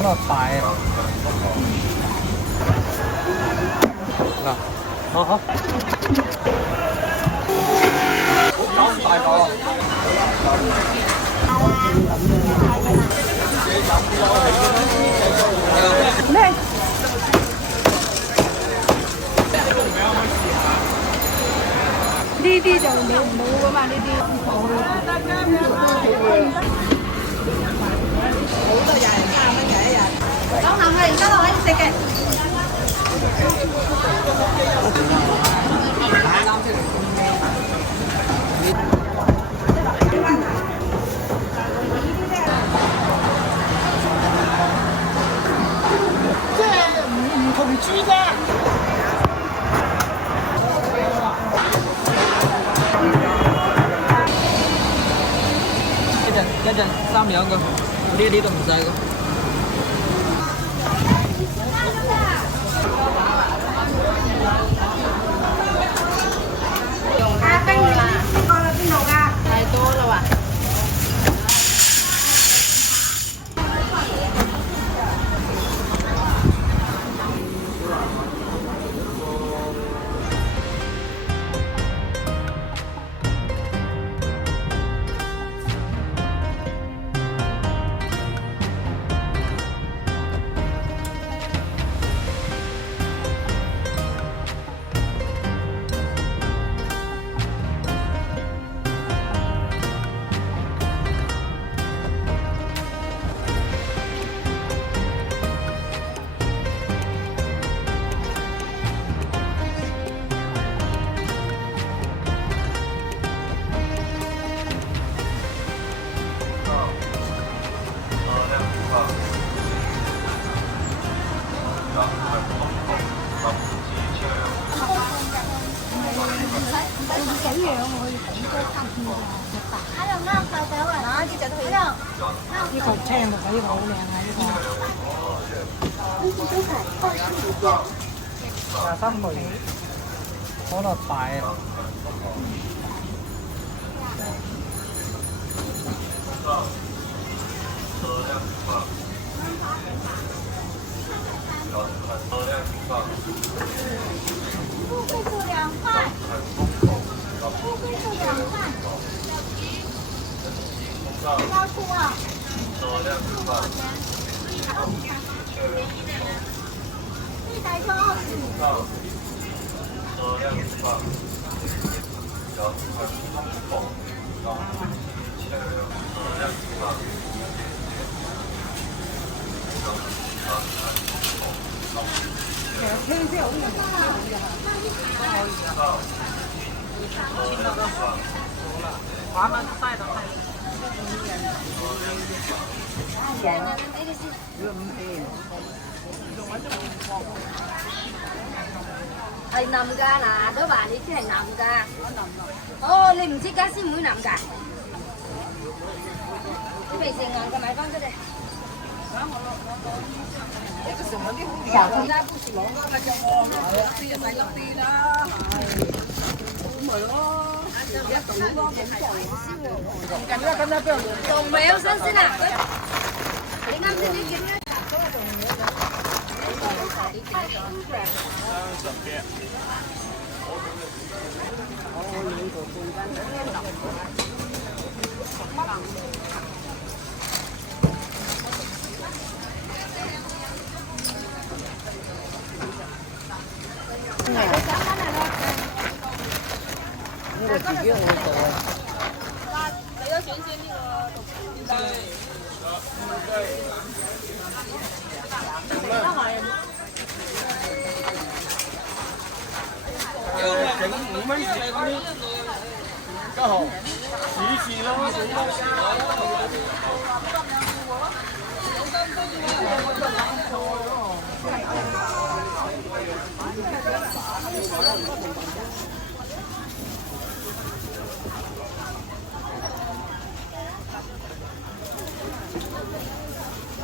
個大啊！嗱，好好。咁大個啊！咩？呢啲就冇噶嘛，呢啲好多20-30蚊嘅一日。講南嘅，而家都可以食嘅。即係唔同豬啫。一陣3兩個，呢度唔使個。阿冰呢個喺邊度㗎？太多啦喎！呢個青綠嘅呢個好靚啊！呢個23枚，可樂大啊！富贵就2块，富贵就2块，要吐啊！一袋装20。係腍㗎嗱，都話你知係腍㗎。哦，你唔知家先妹腍㗎？你未食硬嘅買翻出嚟。小豬仔不是攞㗎嘛，就我啲就細粒啲啦，咁咪咯。仲未有新鮮啊？你啱先你見咧？呢個自己好做啊！你都選先呢個整5蚊紙嗰啲，1號試試咯，整多試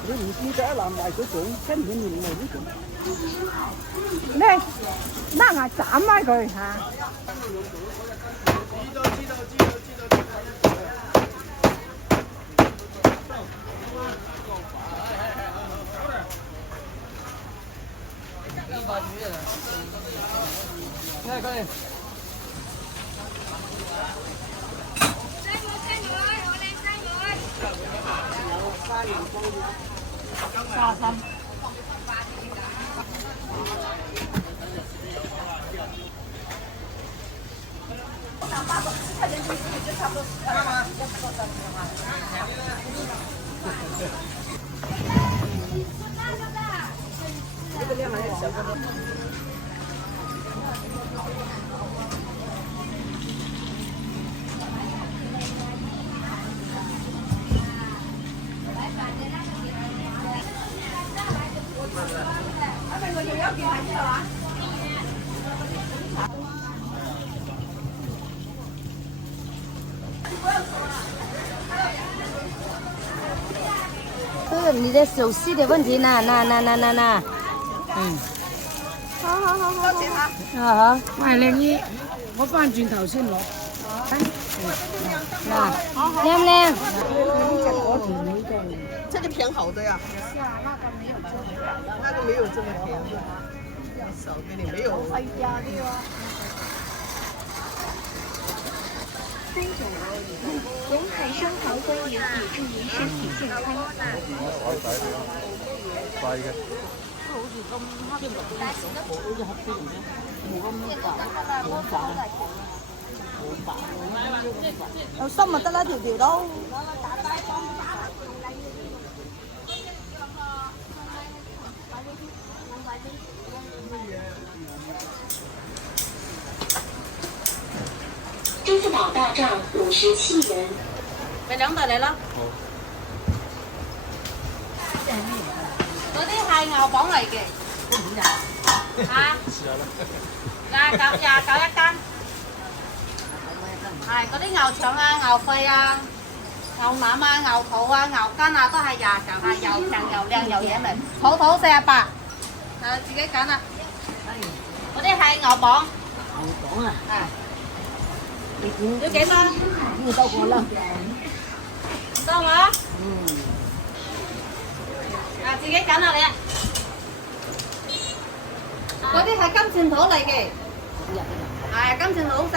你唔知得啦，賣佢種，跟住年嚟呢種。咧，拉下斬開佢嚇。嚟佢。沙參。呢個量還是小個。这你的手势的问题呢？那，嗯，好。啊好，喂，靚姨，我翻轉頭先攞。那亮不亮？這個挺好的呀。那個沒有這麼甜的，少給你沒有。红海生蚝欢迎也祝您身体健康。細嘅。有心就得啦，條條都。支付宝到账57元。俾兩袋嚟咯。嗰啲係牛磅嚟嘅。嚇？29一斤。係嗰啲牛腸啊、牛肺啊、牛腩啊、牛肚啊、牛筋啊，都係29，係又長又靚又野味。肚48，自己揀啦。嗰啲係牛磅。牛磅啊！要幾多？呢個收過啦。收我？自己揀啦你。嗰啲係金錢肚嚟嘅。係金錢肚食。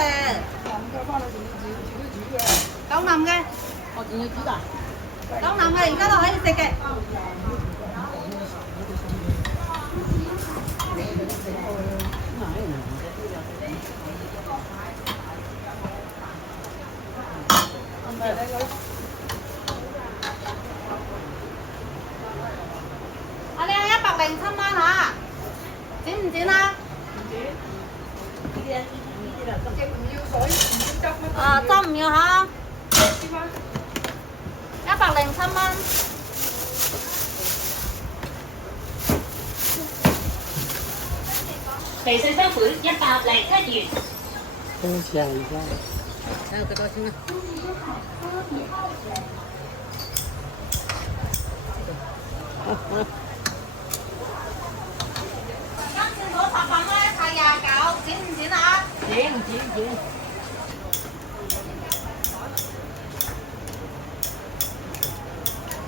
九冧嘅。我仲要煮㗎。九冧嘅，而家都可以食嘅。阿靚107蚊嚇，剪唔剪啊？啊，汁唔要嚇，107蚊。微信收款107元。多謝而家。還有幾多錢啊？金錢肚10份咧，係29，剪唔剪啊？剪。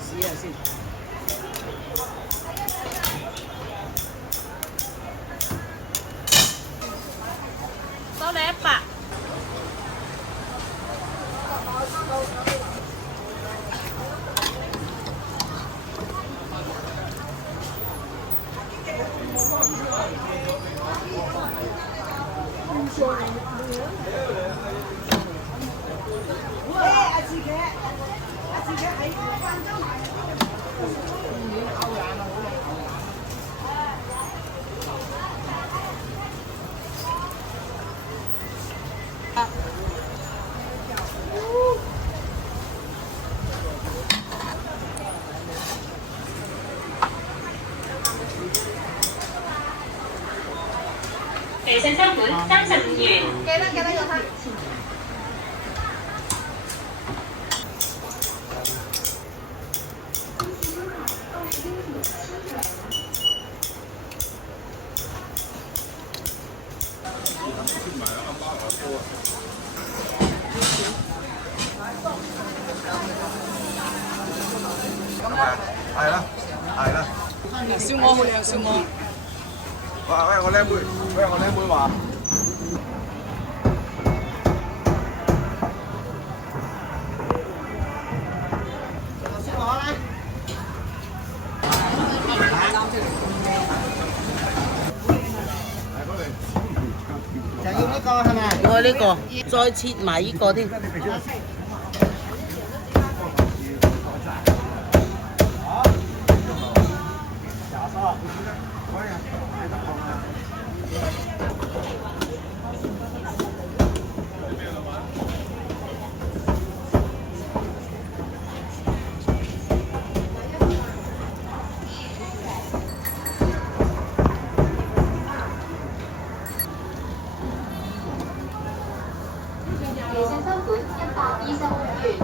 試下先。收你100。微信收款35元。幾多要睇？咪？係啦，係啦。燒鵝好靚，燒鵝。喂，我靚妹，我靚妹話。就要呢個係咪？我呢個再切埋呢個添。给先生款125元。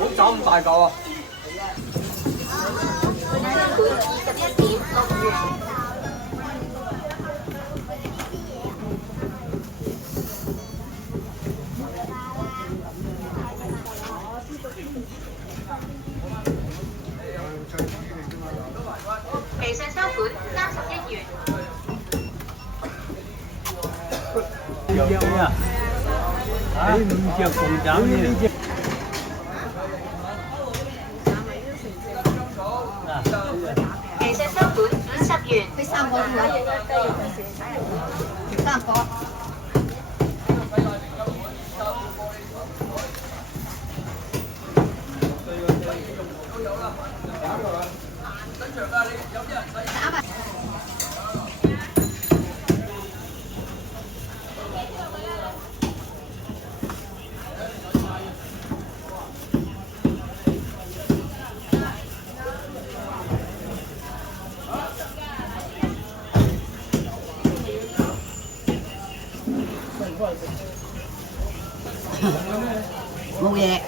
唔好找咁大嚿啊！先生款21.6元。给先生款31元。有咩啊？啊，五隻鳳爪呢隻。给先生款50元。佢三個都可以，三個。冇嘢。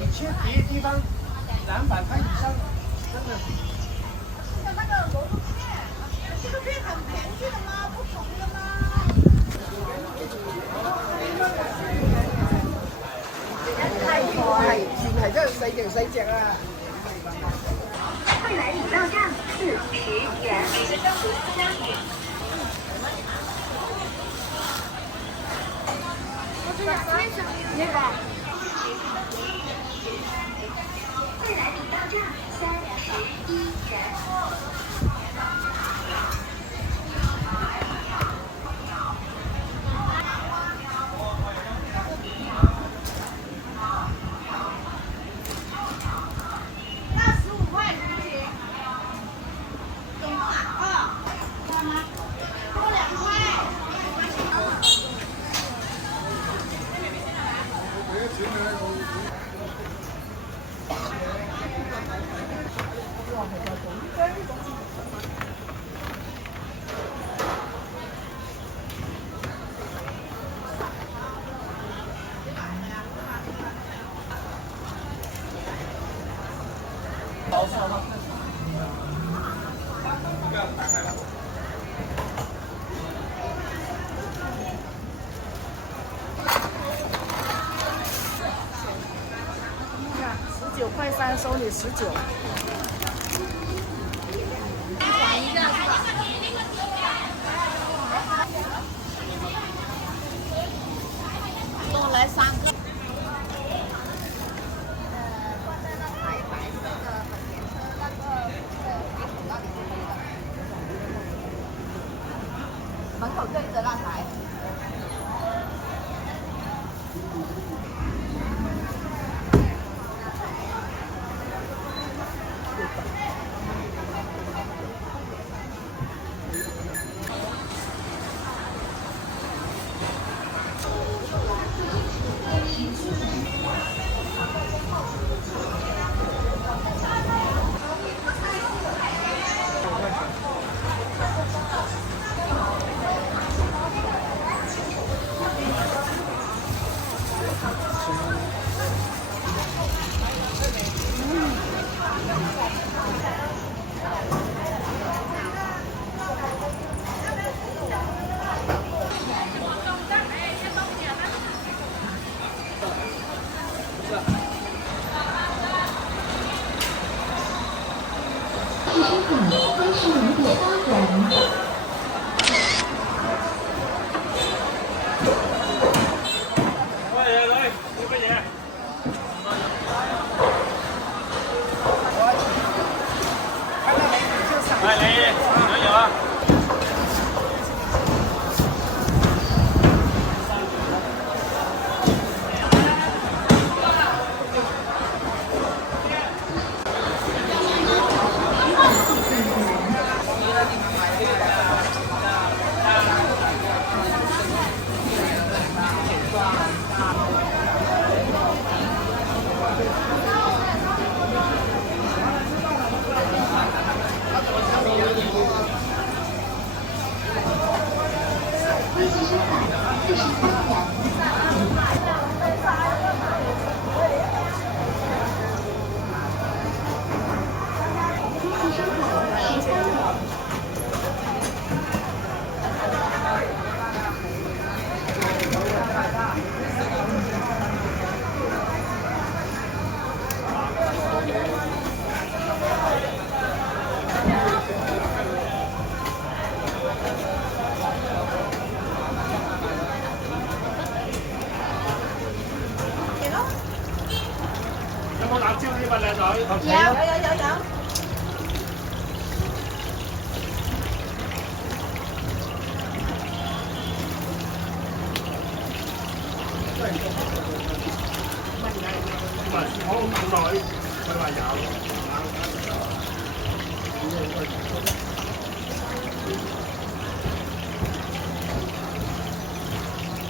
你去别的地方200块以上，真的。那个螺肉片，这个片很便宜的吗？不同的吗？泰國係算係真係細條細隻啊！快来礼到站40元。给先生款3元。那个。快来礼到站31元。85块是不是？懂了啊？多2块。19.3收你19。多来3个。门口对着那台。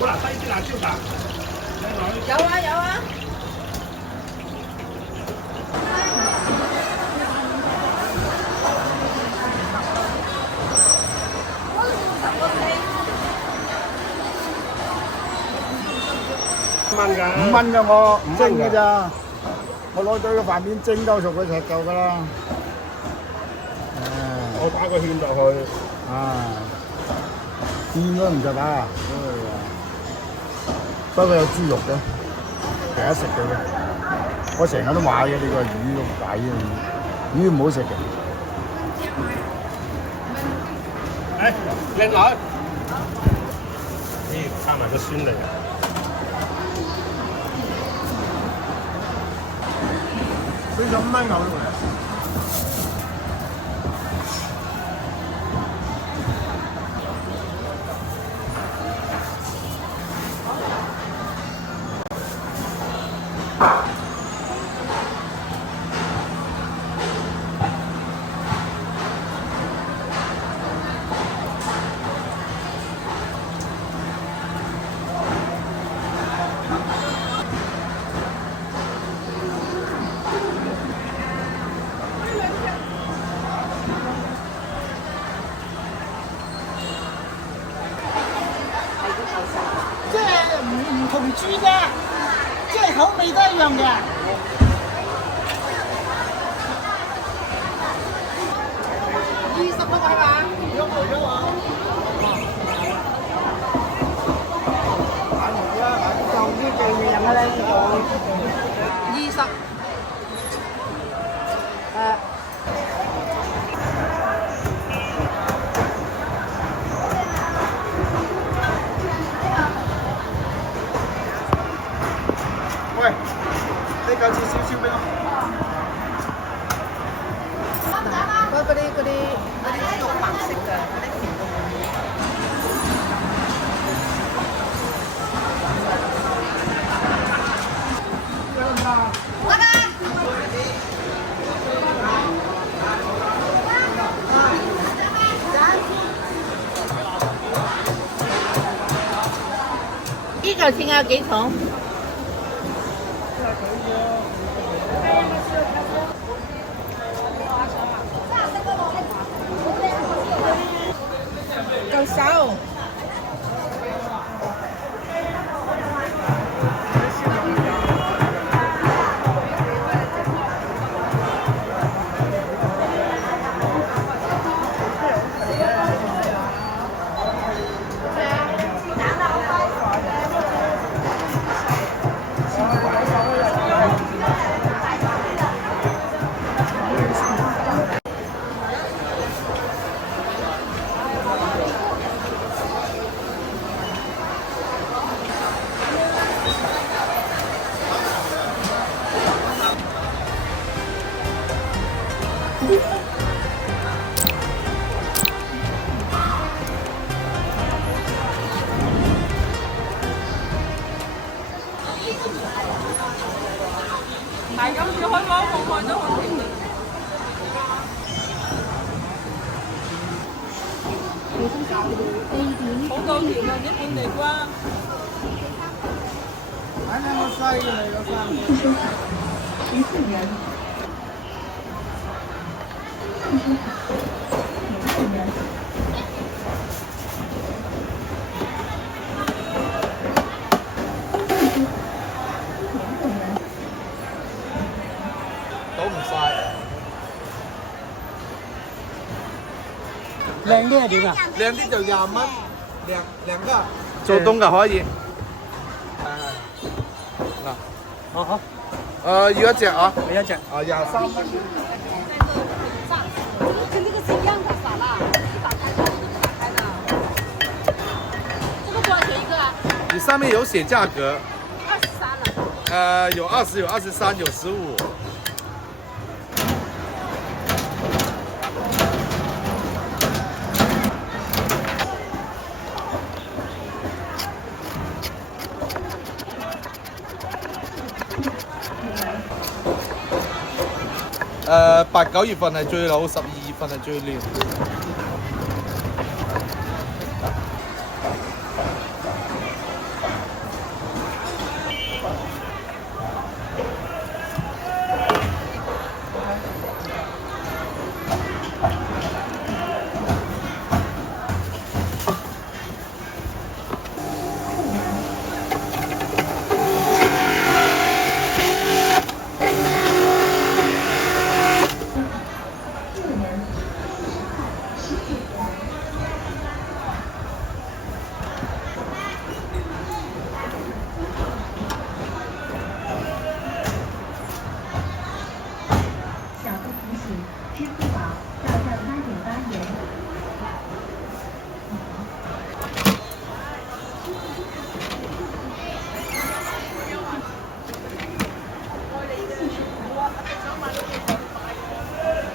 好啦，低啲辣椒㗎。有啊有啊。5蚊㗎。5蚊㗎我蒸㗎咋，我攞咗個飯面蒸夠熟佢食就㗎啦。我打個芡落去。芡都唔使打。不過有豬肉嘅，成日食嘅。我成日都買嘅呢個魚咁抵嘅，魚唔好食嘅。誒，靚女，咦，加埋個酸嚟。45蚊牛肉嚟。即係唔同豬啫，即係口味都一樣嘅。20個係嘛？夠啲嘅嘢飲啦呢個。20。間切少少俾我。嗰啲肉白色嘅嗰啲甜嘅。呢嚿錢有幾重？夠手。係咁，要開開放開都好甜。好夠甜啊！啲本地瓜。睇睇我西嘅嚟個倒唔晒。靚啲係點啊？靚啲就20蚊，靚噶。做凍嘅可以。嗱，好，要一隻啊？你一隻。啊，23蚊。跟这个是一样的撒拉，一打开的，一打开的。这个多少钱一个啊？你上面有写价格。23了。有20，有23，有15。8、9月份係最老，12月份係最嫩。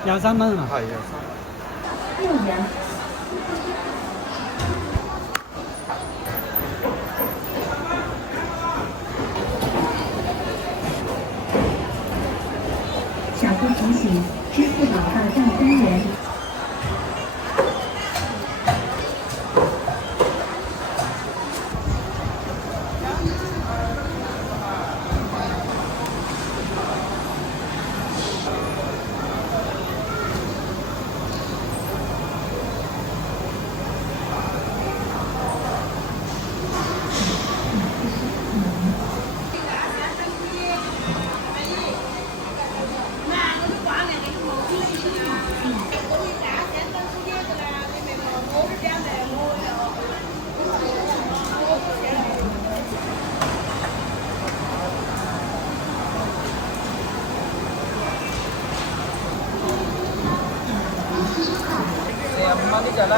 23蚊啊？係啊。6元。小哥提醒：支付宝到账3元。呢隻啦，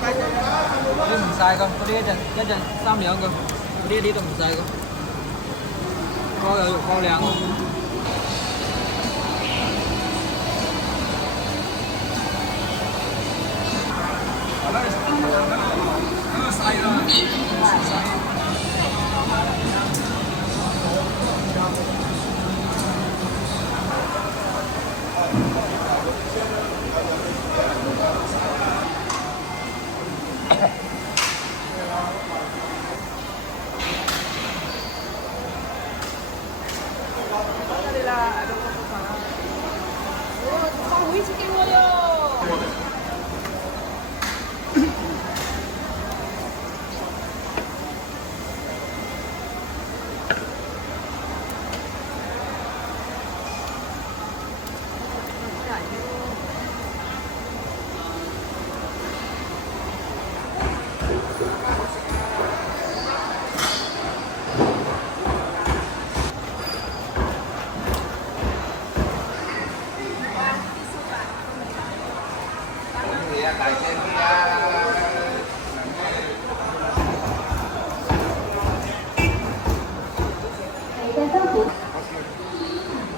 啲唔晒㗎，嗰啲一陣3兩㗎，嗰啲都唔晒㗎。高粱。放回去给我哟。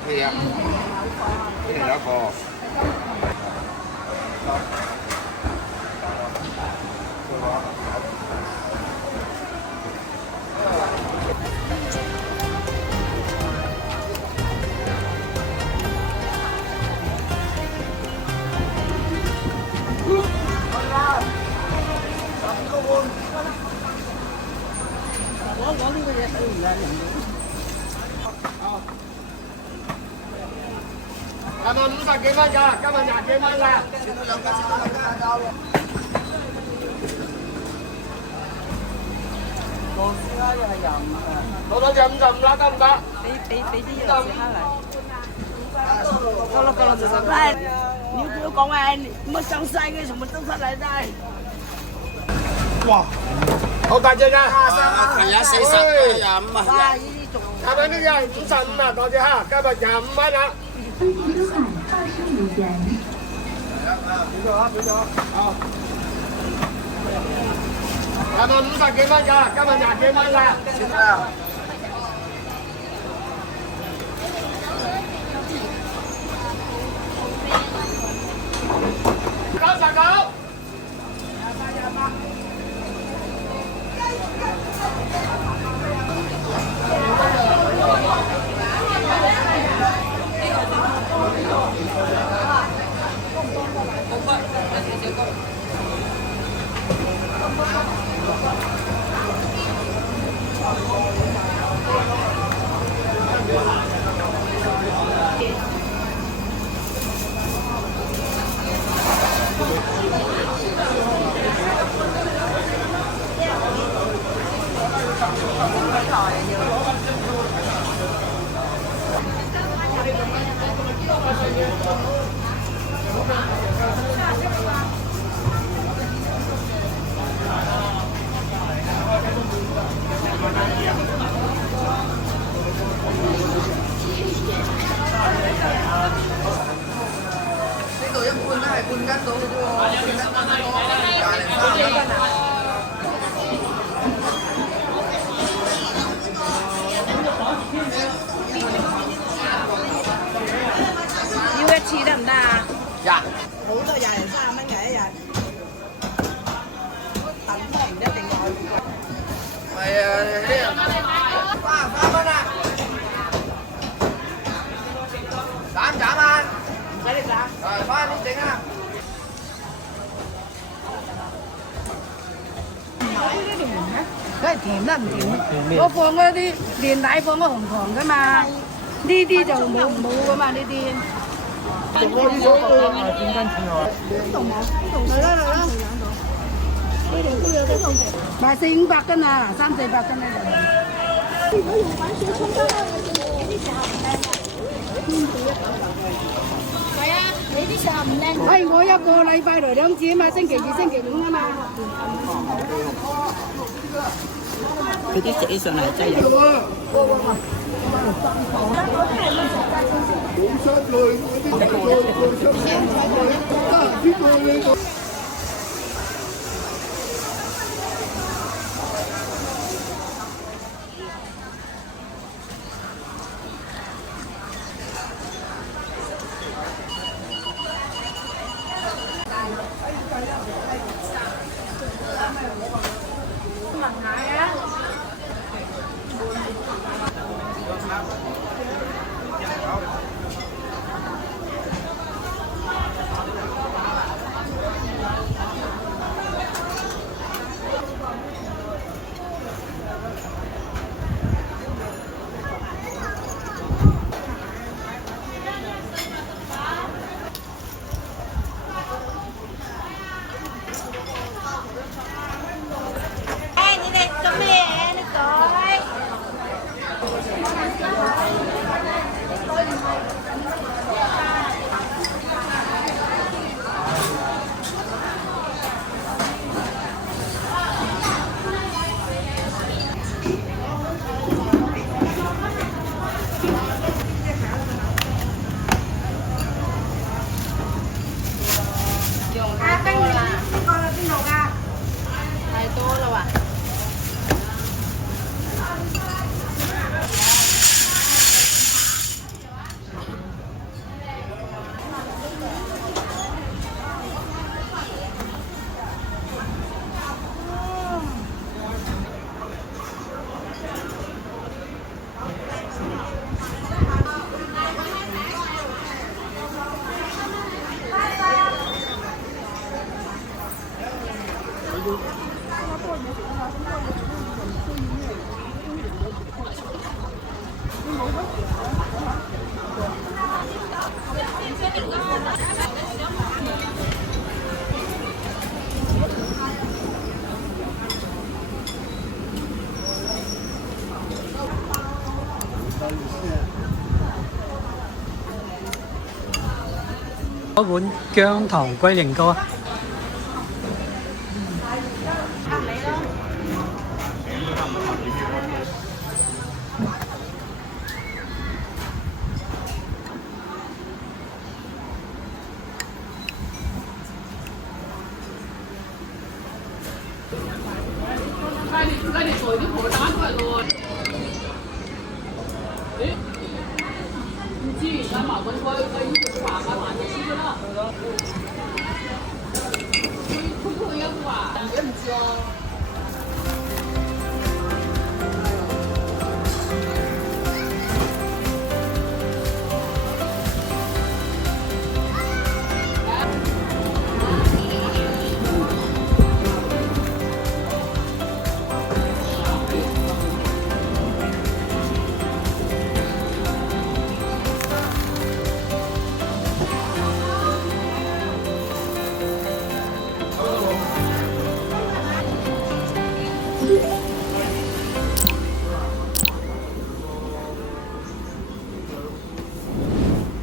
係啊，呢度有一個。我呢個嘢使唔使人嘅？今日50幾蚊㗎，今日20幾蚊啦。切到兩間，切到兩間交咯。螺絲蝦又係25㗎。攞多隻55啦，得唔得？俾啲螺絲蝦嚟。夠啦，就實啦。你不要講話，乜上晒嘅，什麼都出嚟晒。哇！好大隻㗎！係啊，40啊，25啊。哇！呢啲仲〜係咪呢隻係55啊？多隻蝦，今日25蚊啊！最低款25元。俾咗啊！好。今日50幾蚊㗎，今日20幾蚊啦。切啦。99。呢度一半都係半斤到嘅啫喎，半斤20零30蚊啊！要一次得唔得啊？好多20零30蚊嘅一日，等都唔一定有。係啊，呢33蚊啊！斬唔斬啊？唔使你斬，翻啲整啊！梗係甜得唔甜？我放嗰啲煉奶放嗰紅糖噶嘛，呢啲就冇噶嘛呢啲。賣400、500斤啊，300、400斤呢度。係啊，你啲時候唔靚。係我一個禮拜來2次啊嘛，星期2、星期5啊嘛。佢啲食起上嚟真係嗰碗姜糖龜苓膏啊！也唔知哦。